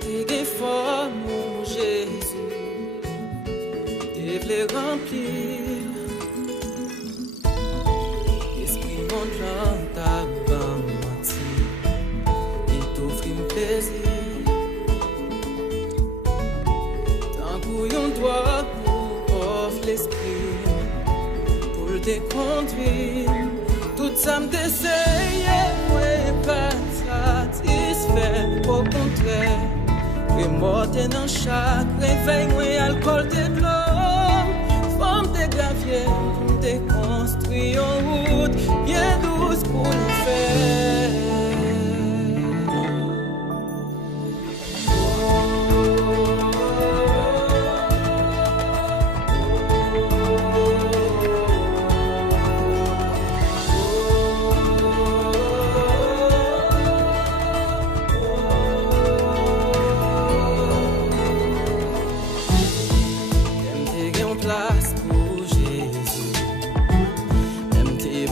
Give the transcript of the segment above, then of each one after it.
te gen fort, mon Jésus, te vle remplir. Esprit mon plan ta ban mati, et t'offrir plaisir. Tant pour yon doigt pour offre l'esprit, pour te conduire. Tout ça me d'essayer, ouais, pas satisfait, au contraire. Et mort dans chaque réveil, ouais, alcool de l'homme. Femme de gravier, de construire en route, bien douce pour le faire.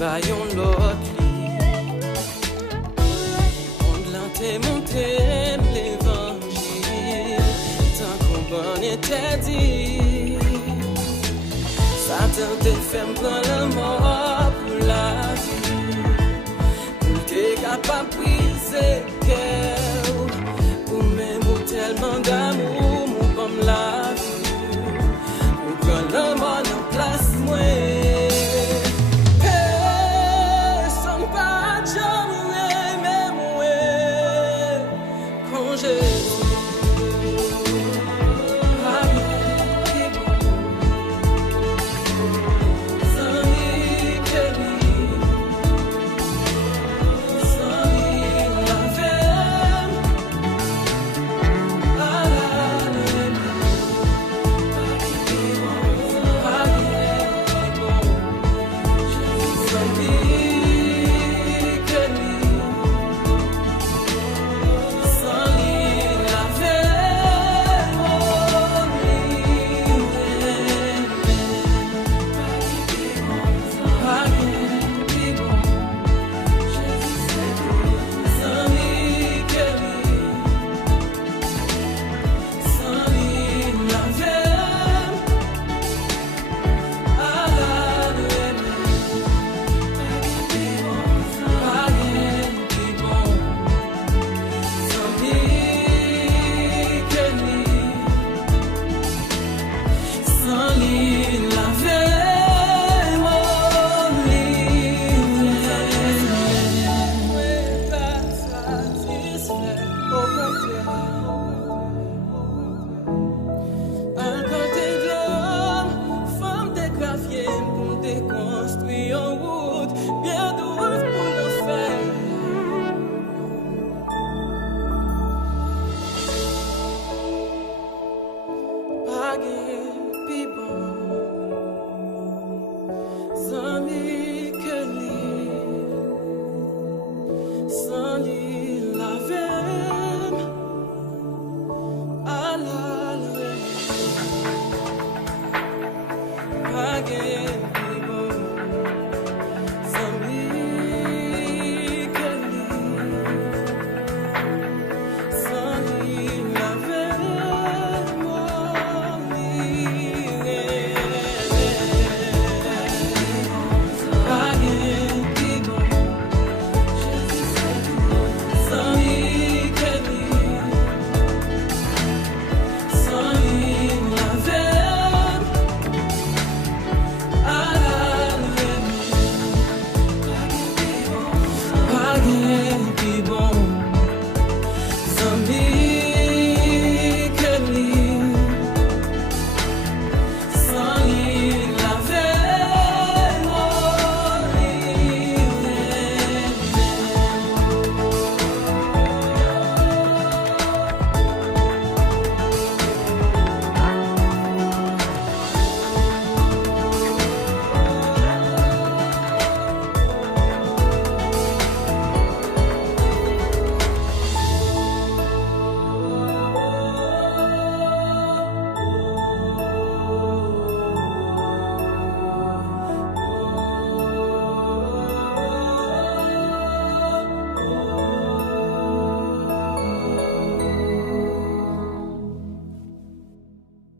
Bayon l'autre lit, on l'a monté l'évangile, tant qu'on bon était dit. Satan te fait prendre la mort pour la vie, pour t'es capable de briser cœur, pour même tellement d'amour, mon comme la vie, pour prendre la mort en place moi. Jésus,